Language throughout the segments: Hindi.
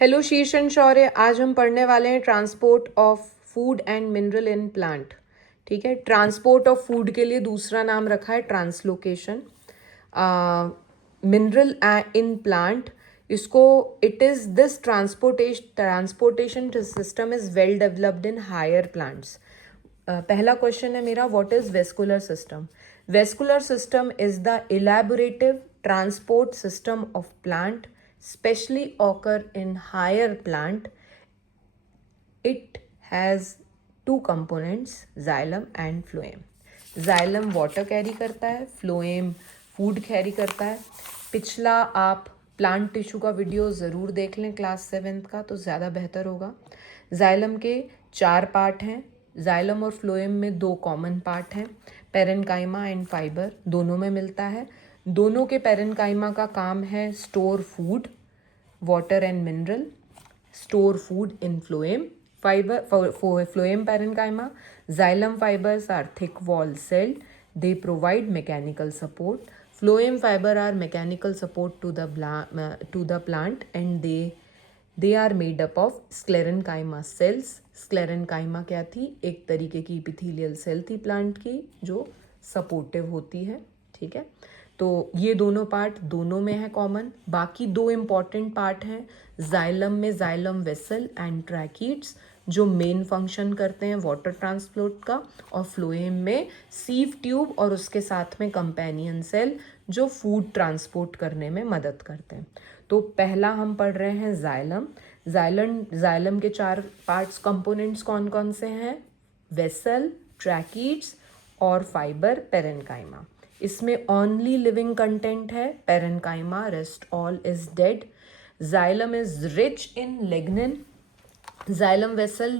हेलो शीर्ष एंड शौर्य, आज हम पढ़ने वाले हैं transport of food and mineral in plant. ठीक है, ट्रांसपोर्ट ऑफ फूड के लिए दूसरा नाम रखा है ट्रांसलोकेशन। मिनरल इन प्लांट, इसको it is this transportation system is well developed in higher plants. पहला क्वेश्चन है मेरा, what is vascular system? Vascular system is the elaborative transport system of plant, especially occur in higher plant. It has two components, xylem and phloem. Xylem water carry करता है, phloem फूड कैरी करता है। पिछला आप प्लांट टिश्यू का वीडियो ज़रूर देख लें क्लास 7th का, तो ज़्यादा बेहतर होगा। जाइलम के 4 पार्ट हैं। जाइलम और फ्लोएम में 2 कॉमन पार्ट हैं, पेरेन्काइमा एंड फाइबर, दोनों में मिलता है। दोनों के पेरेन्काइमा का काम है store food, water and mineral, store food in phloem. Fiber for phloem parenchyma, xylem fibers are thick wall cell. They provide mechanical support. Phloem fiber are mechanical support to the plant, and they are made up of sclerenchyma cells. Sclerenchyma क्या थी? एक तरीके की epithelial cell थी प्लांट की जो सपोर्टिव होती है। ठीक है, तो ये दोनों पार्ट दोनों में है कॉमन। बाकी 2 इम्पॉर्टेंट पार्ट हैं। जाइलम में जाइलम वेसल एंड ट्रैकीड्स जो मेन फंक्शन करते हैं वाटर ट्रांसपोर्ट का, और फ्लोएम में सीव ट्यूब और उसके साथ में कंपेनियन सेल जो फूड ट्रांसपोर्ट करने में मदद करते हैं। तो पहला हम पढ़ रहे हैं जाइलम। जाइलम के 4 पार्ट्स कंपोनेंट्स कौन कौन से हैं? वेसल, ट्रैकीड्स और फाइबर, पेरेन्काइमा। इसमें ओनली लिविंग कंटेंट है parenchyma, rest all is dead. Xylem is rich in lignin. Xylem vessel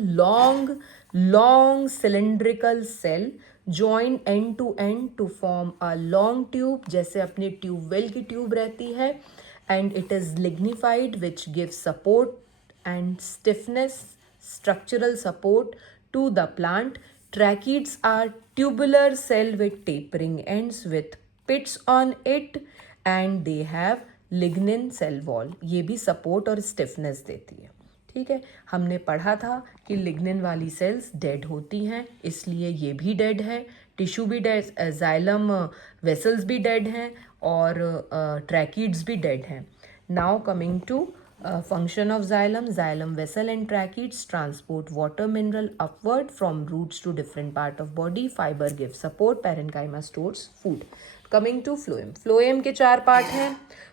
long cylindrical cell joined end to end to form a long tube, जैसे अपनी ट्यूबवेल की ट्यूब रहती है, and it is lignified which gives support and stiffness, structural support to the plant. Tracheids are tubular cell with tapering ends with pits on it, and they have lignin cell wall. ये भी सपोर्ट और स्टिफनेस देती है। ठीक है, हमने पढ़ा था कि लिग्निन वाली सेल्स डेड होती हैं, इसलिए ये भी डेड है। टिश्यू भी डेड, जाइलम वेसल्स भी डेड हैं और ट्रैकीड्स भी डेड हैं। Now coming to function of xylem vessel and tracheids transport water mineral upward from roots to different part of body. Fiber gives support, parenchyma stores food. Coming to phloem के 4 पार्ट हैं।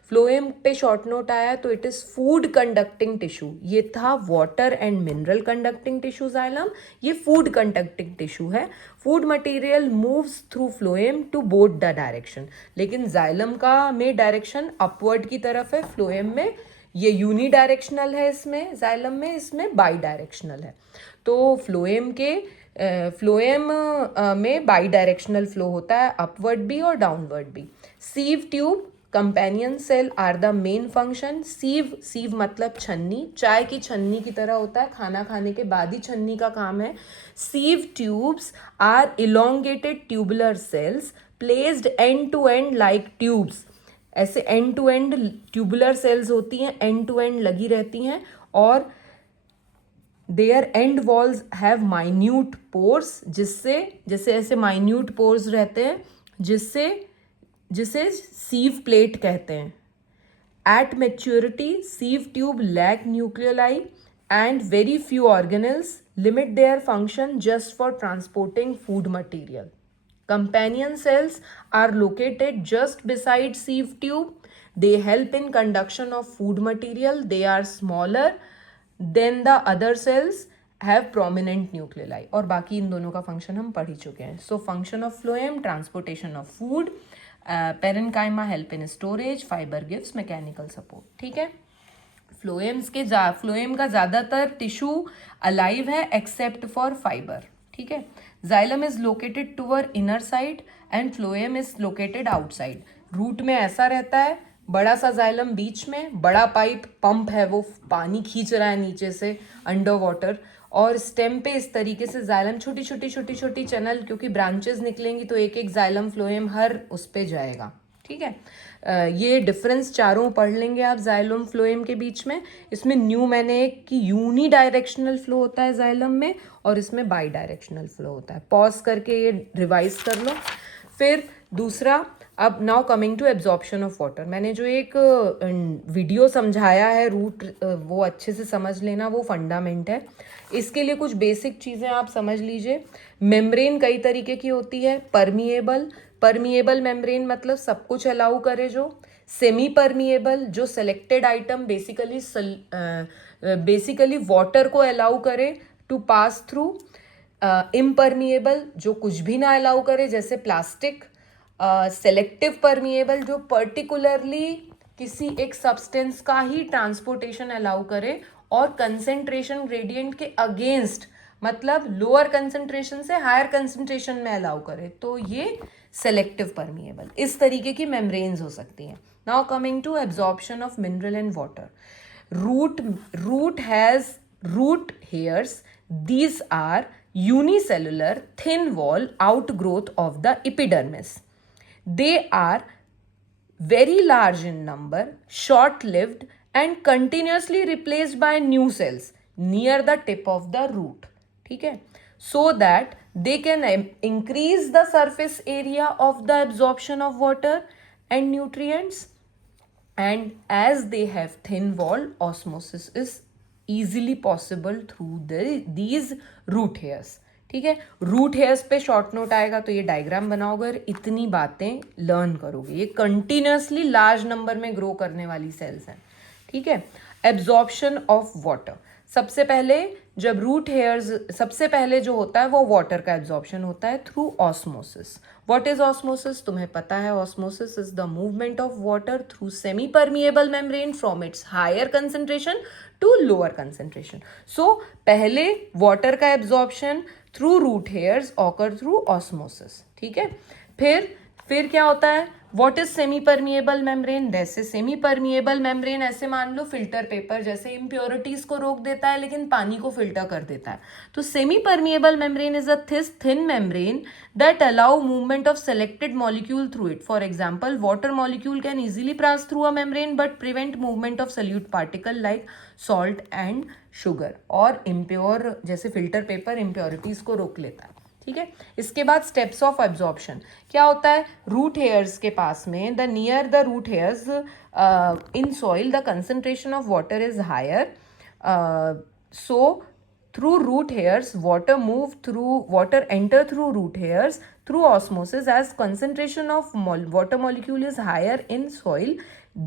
फ्लोएम पे शॉर्ट नोट आया तो it is food conducting tissue. ये था water and mineral conducting tissue xylem, ये फूड कंडक्टिंग टिश्यू है। Food material moves through phloem to both the direction, लेकिन जाइलम का में डायरेक्शन अपवर्ड की तरफ है, फ्लोएम में ये यूनी डायरेक्शनल है, इसमें जाइलम में इसमें बाई डायरेक्शनल है। तो फ्लोएम में बाई डायरेक्शनल फ्लो होता है, अपवर्ड भी और डाउनवर्ड भी। Sieve tube, companion cell are the main function. Sieve मतलब छन्नी, चाय की छन्नी की तरह होता है, खाना खाने के बाद ही छन्नी का काम है। Sieve tubes are elongated tubular cells placed end to end like tubes. ऐसे end to end tubular cells होती हैं, एंड टू एंड लगी रहती हैं, और their end walls have minute pores, जिससे जैसे ऐसे माइन्यूट पोर्स रहते हैं जिसे सीव प्लेट कहते हैं। At maturity sieve tube lack nucleoli and very few organelles limit their function just for transporting food material. Companion cells are located just beside sieve tube. They help in conduction of food material. They are smaller than the other cells, have prominent nuclei. और बाकी इन दोनों का फंक्शन हम पढ़ ही चुके हैं। So function of phloem, transportation of food, parenchyma help in storage, fiber gives mechanical support. ठीक है, फ्लोएम का ज़्यादातर टिश्यू अलाइव है एक्सेप्ट फॉर फाइबर। ठीक है, xylem is located toward inner side and phloem is located outside. Root में ऐसा रहता है, बड़ा सा जाइलम बीच में, बड़ा पाइप पंप है, वो पानी खींच रहा है नीचे से अंडर वाटर, और स्टेम पे इस तरीके से जाइलम छोटी छोटी चैनल, क्योंकि ब्रांचेस निकलेंगी तो एक एक जाइलम फ्लोएम हर उस पे जाएगा। ठीक है, ये डिफरेंस चारों पढ़ लेंगे आप जाइलम फ्लोएम के बीच में। इसमें न्यू मैंने एक कि यूनी डायरेक्शनल फ्लो होता है जाइलम में और इसमें बाई डायरेक्शनल फ्लो होता है। पॉज करके ये रिवाइज कर लो। फिर दूसरा, अब now coming to absorption of water. मैंने जो एक वीडियो समझाया है रूट, वो अच्छे से समझ लेना, वो फंडामेंट है। इसके लिए कुछ बेसिक चीज़ें आप समझ लीजिए। मेम्ब्रेन कई तरीके की होती है। परमिएबल मेम्ब्रेन मतलब सब कुछ अलाउ करे जो। सेमी परमिएबल जो सेलेक्टेड आइटम बेसिकली वाटर को अलाउ करे टू पास थ्रू। इम्परमिएबल जो कुछ भी ना अलाउ करे जैसे प्लास्टिक। सेलेक्टिव परमिएबल जो पर्टिकुलरली किसी एक सब्सटेंस का ही ट्रांसपोर्टेशन अलाउ करे और कंसेंट्रेशन ग्रेडियंट के अगेंस्ट, मतलब लोअर कंसेंट्रेशन से हायर कंसेंट्रेशन में अलाउ करे, तो ये सेलेक्टिव परमिएबल। इस तरीके की मेम्ब्रेन्स हो सकती हैं। Now coming to absorption of mineral and water. root has root hairs. These are unicellular thin wall outgrowth of the epidermis. They are very large in number, short-lived and continuously replaced by new cells near the tip of the root. ठीक है, so that they can increase the surface area of the absorption of water and nutrients. And as they have thin wall, osmosis is easily possible through these root hairs. ठीक है, रूट हेयर्स पे शॉर्ट नोट आएगा तो ये डायग्राम बनाओगे और इतनी बातें लर्न करोगे। ये कंटिन्यूसली लार्ज नंबर में ग्रो करने वाली सेल्स हैं। ठीक है, एब्जॉर्प्शन ऑफ वाटर। सबसे पहले जब रूट हेयर्स, सबसे पहले जो होता है वो वाटर का एब्जॉर्प्शन होता है through osmosis. What is osmosis? तुम्हें पता है, osmosis is the movement of water through semi permeable membrane from its higher concentration to lower concentration. So पहले वाटर का absorption through root hairs occur through osmosis. ठीक है, फिर क्या होता है? What is semi permeable membrane? वैसे सेमी परमिएबल मेम्ब्रेन ऐसे मान लो फिल्टर पेपर जैसे इम्प्योरिटीज को रोक देता है लेकिन पानी को फिल्टर कर देता है। तो semi permeable membrane is a thin membrane that allow movement of selected molecule through it. For example, water molecule can easily pass through a membrane but prevent movement of solute particle like salt and sugar. और इम्प्योर जैसे फिल्टर पेपर इम्प्योरिटीज को रोक लेता है। ठीक है, इसके बाद स्टेप्स ऑफ एब्जॉर्प्शन क्या होता है? रूट हेयर्स के पास में, the near the root hairs in soil the concentration of water is higher, so through root hairs water enter through root hairs through osmosis as concentration of water molecule is higher in soil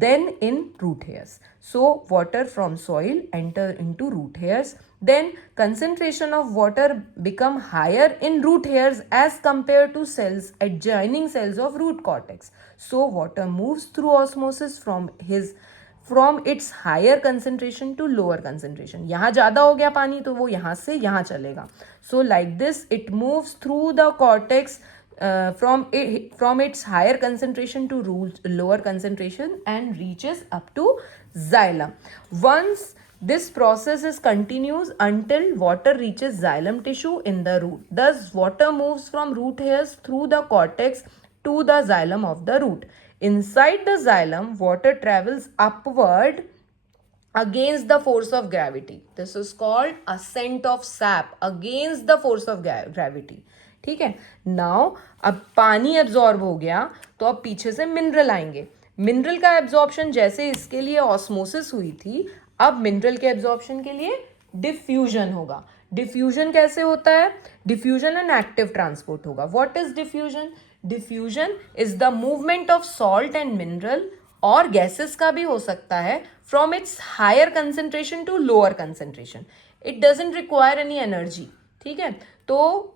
than in root hairs. So water from soil enter into root hairs, then concentration of water become higher in root hairs as compared to cells adjoining cells of root cortex. So water moves through osmosis from its higher concentration to lower concentration. यहाँ ज़्यादा हो गया पानी तो वो यहाँ से यहाँ चलेगा. So like this it moves through the cortex from its higher concentration to lower concentration and reaches up to xylem. Once this process is continues until water reaches xylem tissue in the root. Thus water moves from root hairs through the cortex to the xylem of the root. Inside the xylem, water travels upward against the force of gravity. This is called ascent of sap against the force of gravity. ठीक है, नाउ अब पानी एब्जॉर्ब हो गया तो अब पीछे से मिनरल आएंगे. मिनरल का एब्जॉर्प्शन जैसे इसके लिए ऑस्मोसिस हुई थी, अब मिनरल के एब्जॉर्प्शन के लिए डिफ्यूजन होगा. डिफ्यूजन कैसे होता है? डिफ्यूजन एंड एक्टिव ट्रांसपोर्ट होगा. What is diffusion? Diffusion is the movement of salt and mineral, और गैसेस का भी हो सकता है, from its higher concentration to lower concentration. It doesn't require any energy. ठीक है, तो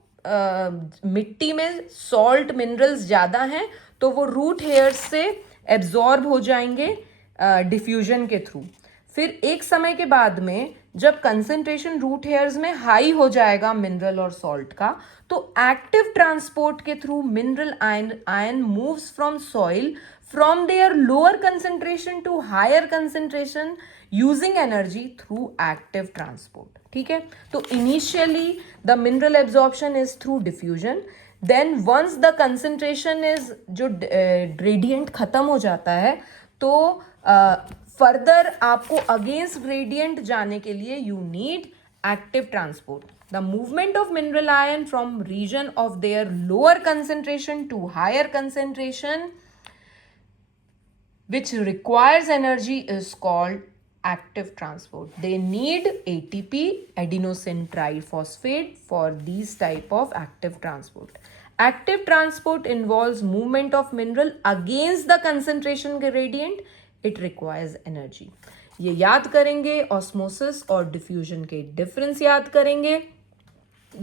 मिट्टी में सॉल्ट मिनरल्स ज़्यादा हैं तो वो रूट हेयर्स से एब्जॉर्ब हो जाएंगे डिफ्यूजन के थ्रू. फिर एक समय के बाद में जब कंसेंट्रेशन रूट हेयर्स में हाई हो जाएगा मिनरल और सॉल्ट का, तो एक्टिव ट्रांसपोर्ट के through mineral ion moves from soil from their lower concentration to higher concentration using energy through active transport. ठीक है, तो initially the mineral absorption is through diffusion, then once the concentration is, जो ग्रेडियंट खत्म हो जाता है, तो फर्दर आपको अगेंस्ट ग्रेडियंट जाने के लिए you need active transport. The movement of mineral ion from region of their lower concentration to higher concentration which requires energy is called active transport. They need ATP, adenosine triphosphate, for these type of active transport. Active transport involves movement of mineral against the concentration gradient. It requires energy. ये याद करेंगे. ऑस्मोसिस और डिफ्यूजन के डिफरेंस याद करेंगे.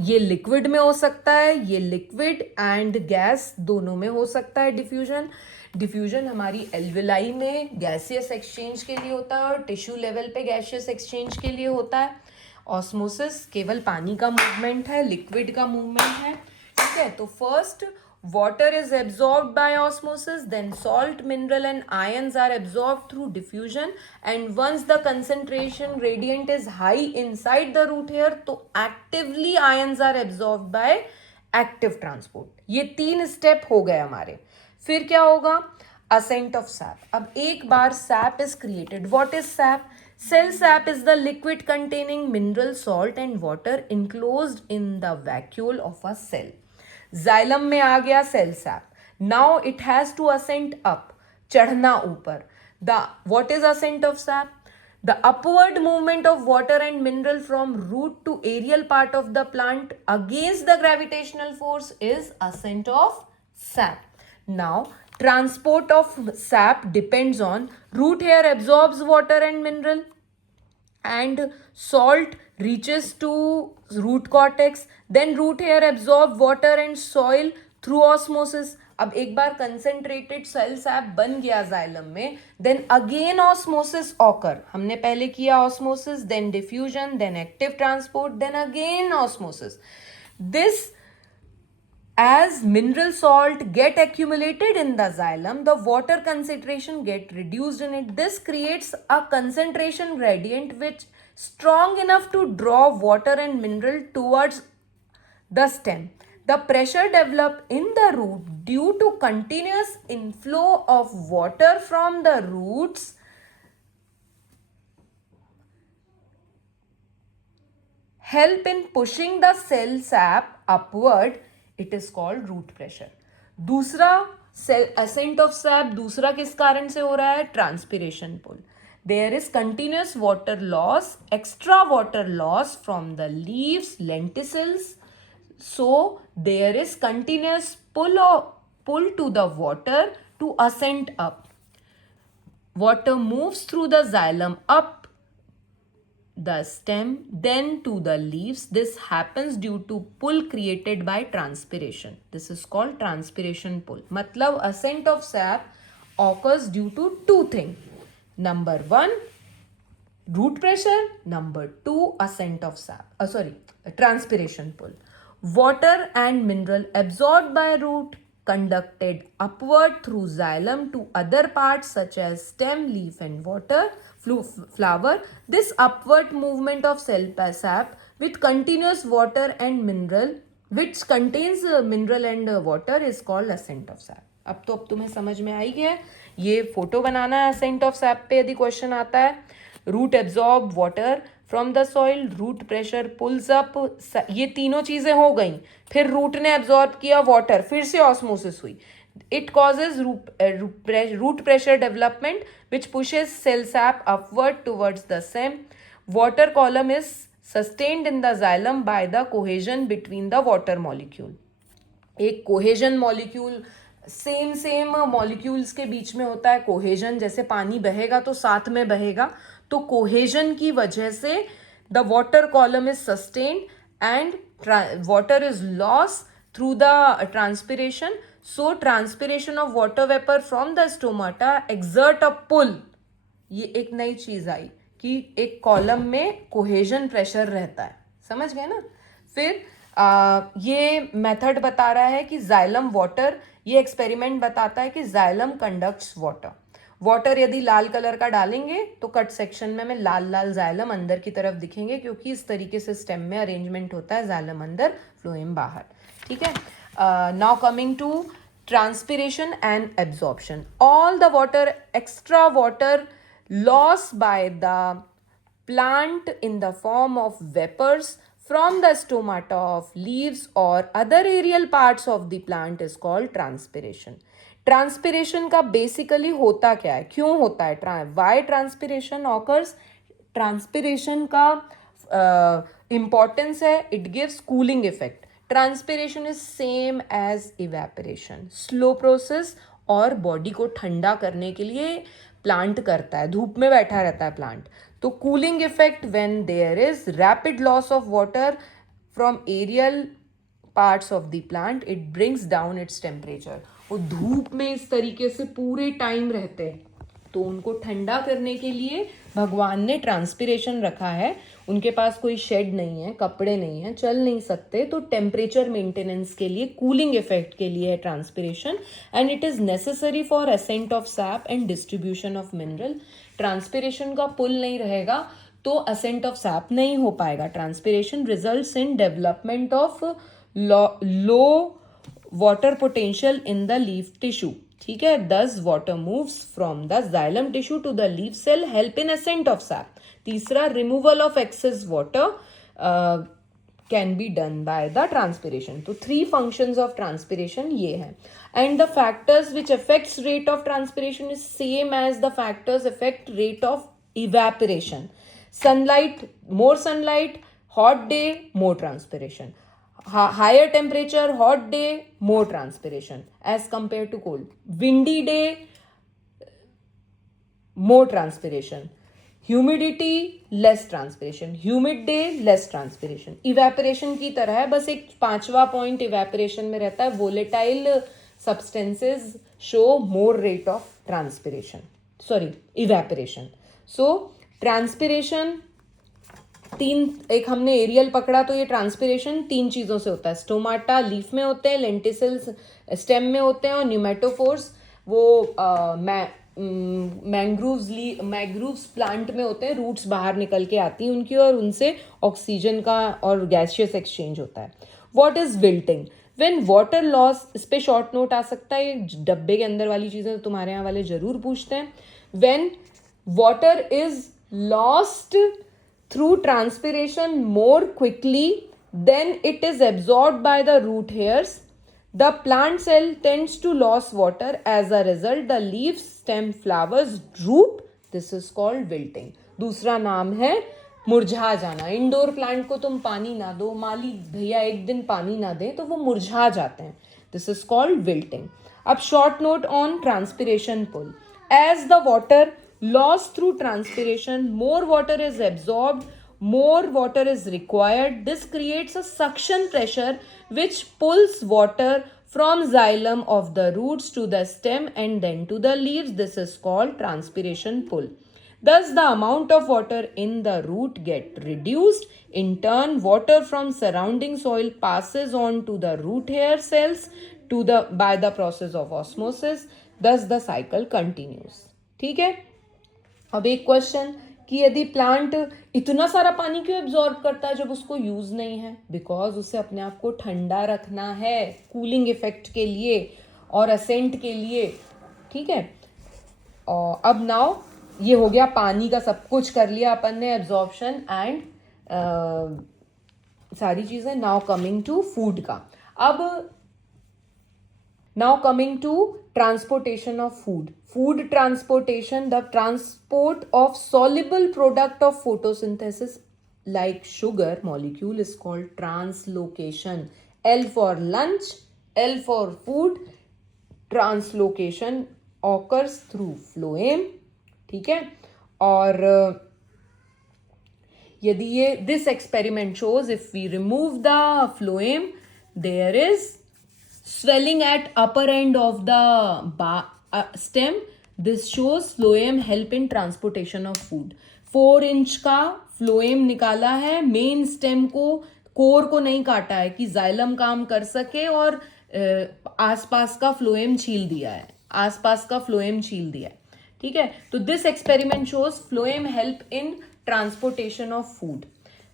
ये लिक्विड में हो सकता है, ये लिक्विड एंड गैस दोनों में हो सकता है डिफ्यूजन. डिफ्यूजन हमारी एल्वेलाई में गैसियस एक्सचेंज के लिए होता है और टिश्यू लेवल पे गैसियस एक्सचेंज के लिए होता है. ऑस्मोसिस केवल पानी का मूवमेंट है, लिक्विड का मूवमेंट है. ठीक है, तो first water is absorbed by osmosis, then salt, mineral and ions are absorbed through diffusion, and once the concentration gradient is high inside the root hair, तो actively ions are absorbed by active transport. ये 3 स्टेप हो गए हमारे. फिर क्या होगा? ascent of sap. अब एक बार sap is created. What is sap? Cell sap is the liquid containing mineral, salt and water enclosed in the vacuole of a cell. Xylem में आ गया cell sap. Now it has to ascend up. चढ़ना ऊपर. What is ascent of sap? The upward movement of water and mineral from root to aerial part of the plant against the gravitational force is ascent of sap. Now, transport of sap depends on root hair absorbs water and mineral, and salt reaches to root cortex. Then root hair absorb water and soil through osmosis. अब एक बार कंसेंट्रेटेड सेल सैप बन गया जाइलम में, देन अगेन ऑस्मोसिस ऑकर. हमने पहले किया osmosis, then diffusion, then active transport, then again osmosis. This as mineral salt get accumulated in the xylem, the water concentration get reduced in it. This creates a concentration gradient which strong enough to draw water and mineral towards the stem. The pressure developed in the root due to continuous inflow of water from the roots help in pushing the cell sap upward. It is called root pressure. दूसरा ascent of sap दूसरा किस कारण से हो रहा है? Transpiration pull. There is continuous water loss, extra water loss from the leaves, lenticels. So there is continuous pull to the water to ascend up. Water moves through the xylem up the stem, then to the leaves. This happens due to pull created by transpiration. This is called transpiration pull. मतलब ascent of sap occurs due to 2 things. Number 1, root pressure. Number 2, ascent of sap. Transpiration pull. Water and mineral absorbed by root conducted upward through xylem to other parts such as stem, leaf and flower. This upward movement of cell sap with continuous water and mineral, which contains mineral and water, is called ascent of sap. अब तुम्हें समझ में आई गया है. ये फोटो बनाना है ascent of sap पे यदि क्वेश्चन आता है. Root absorb water from the soil, root pressure pulls up. ये तीनों चीजें हो गई. फिर रूट ने एब्जॉर्ब किया वाटर, फिर से ऑस्मोसिस हुई. It causes root pressure development which pushes cell sap upward towards the stem. Water column is sustained in the xylem by the cohesion between the water molecule. एक कोहेजन मॉलिक्यूल, सेम मॉलिक्यूल्स के बीच में होता है कोहेजन. जैसे पानी बहेगा तो साथ में बहेगा, तो कोहेजन की वजह से the water column is sustained and water is loss through the transpiration. So transpiration of water vapor from the stomata exert a pull. ये एक नई चीज आई कि एक कॉलम में कोहेजन प्रेशर रहता है. समझ गए ना. फिर ये मेथड बता रहा है कि जाइलम वाटर, ये एक्सपेरिमेंट बताता है कि जाइलम कंडक्ट्स वाटर यदि लाल कलर का डालेंगे तो कट सेक्शन में हमें लाल लाल जाइलम अंदर की तरफ दिखेंगे, क्योंकि इस तरीके से स्टेम में अरेंजमेंट होता है, जाइलम अंदर फ्लोएम बाहर. ठीक है. Now coming to transpiration and absorption. All the water, extra water lost by the plant in the form of vapors from the stomata of leaves or other aerial parts of the plant is called transpiration. Transpiration का बेसिकली होता क्या है, क्यों होता है, वाई ट्रांसपिरेशन ऑकर्स? ट्रांसपिरेशन का इंपॉर्टेंस है, it gives cooling effect. Transpiration is same as evaporation, slow process और बॉडी को ठंडा करने के लिए प्लांट करता है, धूप में बैठा रहता है प्लांट. तो cooling effect when there is rapid loss of water from aerial parts of the plant, it brings down its temperature. वो धूप में इस तरीके से पूरे टाइम रहते हैं, तो उनको ठंडा करने के लिए भगवान ने ट्रांसपिरेशन रखा है. उनके पास कोई शेड नहीं है, कपड़े नहीं है, चल नहीं सकते, तो टेम्परेचर मेंटेनेंस के लिए, कूलिंग इफेक्ट के लिए है transpiration. And it is necessary for ascent of sap and distribution of mineral. Transpiration का पुल नहीं रहेगा तो असेंट ऑफ सैप नहीं हो पाएगा. Transpiration results in development of low water potential in the leaf tissue. ठीक है, thus water moves from the xylem tissue to the leaf cell, help in ascent of sap. तीसरा, removal of excess water can be done by the transpiration. तो 3 functions of transpiration ये हैं. And the factors which affects rate of transpiration is same as the factors affect rate of evaporation. Sunlight, more sunlight, hot day, more transpiration. Higher temperature, hot day, more transpiration as compared to cold. Windy day, more transpiration. Humidity, less transpiration. Humid day, less transpiration. Evaporation की तरह है, बस एक 5वां पॉइंट evaporation में रहता है, volatile substances show more rate of transpiration. Sorry, evaporation. So transpiration एक हमने एरियल पकड़ा, तो ये ट्रांसपिरेशन 3 चीज़ों से होता है. स्टोमाटा लीफ में होते हैं, लेंटिसल्स स्टेम में होते हैं, और न्यूमेटोफोर्स वो मैंग्रोव्स प्लांट में होते हैं. रूट्स बाहर निकल के आती हैं उनकी, और उनसे ऑक्सीजन का और गैसियस एक्सचेंज होता है. What is wilting? When water loss, इस पे शॉर्ट नोट आ सकता है, ये डब्बे के अंदर वाली चीज़ें तो तुम्हारे यहाँ वाले जरूर पूछते हैं. When water is lost through transpiration more quickly than it is absorbed by the root hairs, the plant cell tends to lose water. As a result, the leaf, stem, flowers droop. This is called wilting. दूसरा नाम है मुरझा जाना. इंडोर प्लांट को तुम पानी ना दो, माली भैया एक दिन पानी ना दें, तो वो मुरझा जाते हैं. This is called wilting. अब short note on transpiration pull. As the water lost through transpiration, more water is absorbed, more water is required. This creates a suction pressure which pulls water from xylem of the roots to the stem and then to the leaves. This is called transpiration pull. Thus the amount of water in the root get reduced. In turn, water from surrounding soil passes on to the root hair cells by the process of osmosis. Thus the cycle continues. ठीक है. अब एक क्वेश्चन कि यदि प्लांट इतना सारा पानी क्यों एब्जॉर्ब करता है जब उसको यूज नहीं है? बिकॉज उसे अपने आप को ठंडा रखना है, कूलिंग इफेक्ट के लिए और असेंट के लिए. ठीक है. और अब नाउ ये हो गया पानी का, सब कुछ कर लिया अपन ने, एब्जॉर्प्शन एंड सारी चीजें. नाउ कमिंग टू फूड का. अब now coming to transportation of food. Food transportation, the transport of soluble product of photosynthesis like sugar molecule is called translocation. L for lunch, L for food. Translocation occurs through phloem. ठीक है. और यदि ये this experiment shows if we remove the phloem, there is swelling at upper end of the stem. This shows phloem help in transportation of food. 4 inch का phloem निकाला है, मेन स्टेम को, कोर को नहीं काटा है कि जाइलम काम कर सके, और आसपास का phloem छील दिया है, आसपास का phloem छील दिया है. ठीक है. तो this experiment shows phloem help in transportation of food.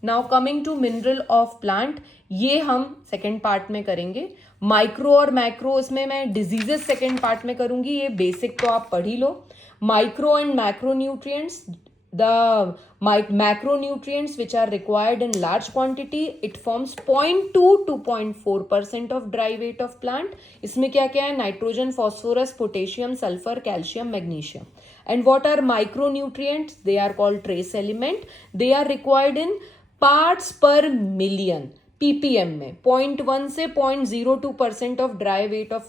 Now coming to mineral of plant, ये हम सेकेंड पार्ट में करेंगे. माइक्रो और मैक्रो, इसमें मैं डिजीजेस सेकेंड पार्ट में करूंगी. ये बेसिक तो आप पढ़ ही लो. Micro and macro nutrients, the macronutrients which are required in large quantity, it forms 0.2 to 0.4% of dry weight of plant. इसमें क्या क्या है? Nitrogen, phosphorus, potassium, sulphur, calcium, magnesium. And what are micronutrients? They are called trace element. They are required in parts per million, ppm में. 0.1 से 0.02% of dry weight of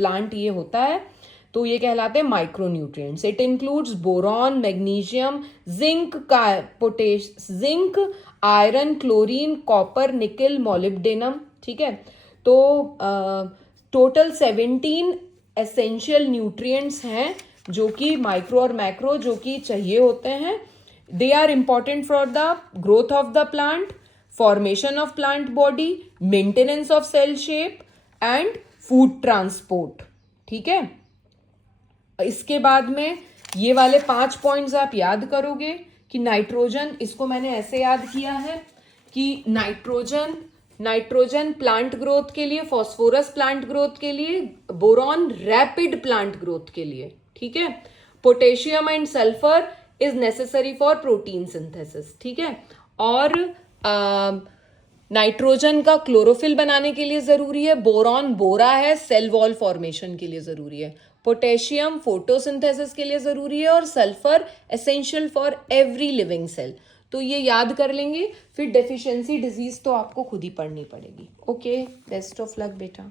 plant ये होता है. तो ये कहलाते हैं micronutrients. It includes boron, magnesium, zinc, zinc, iron, chlorine, copper, निकल, मोलिब्डेनम. ठीक है. तो टोटल 17 एसेंशियल न्यूट्रिएंट्स हैं जो कि माइक्रो और मैक्रो जो कि चाहिए होते हैं. They are important for the growth of the plant, formation of plant body, maintenance of cell shape and food transport. ठीक है. इसके बाद में ये वाले 5 पॉइंट्स आप याद करोगे कि नाइट्रोजन, इसको मैंने ऐसे याद किया है कि नाइट्रोजन प्लांट ग्रोथ के लिए, फॉस्फोरस प्लांट ग्रोथ के लिए, बोरॉन रैपिड प्लांट ग्रोथ के लिए. ठीक है. Potassium and sulphur is necessary for protein synthesis. ठीक है. और नाइट्रोजन का क्लोरोफिल बनाने के लिए जरूरी है. बोरॉन बोरा है, सेल वॉल फॉर्मेशन के लिए जरूरी है. पोटेशियम फोटोसिंथेसिस के लिए जरूरी है. और sulphur essential for every living cell. तो ये याद कर लेंगे. फिर डेफिशिएंसी डिजीज तो आपको खुद ही पढ़नी पड़ेगी. ओके, बेस्ट ऑफ लक बेटा.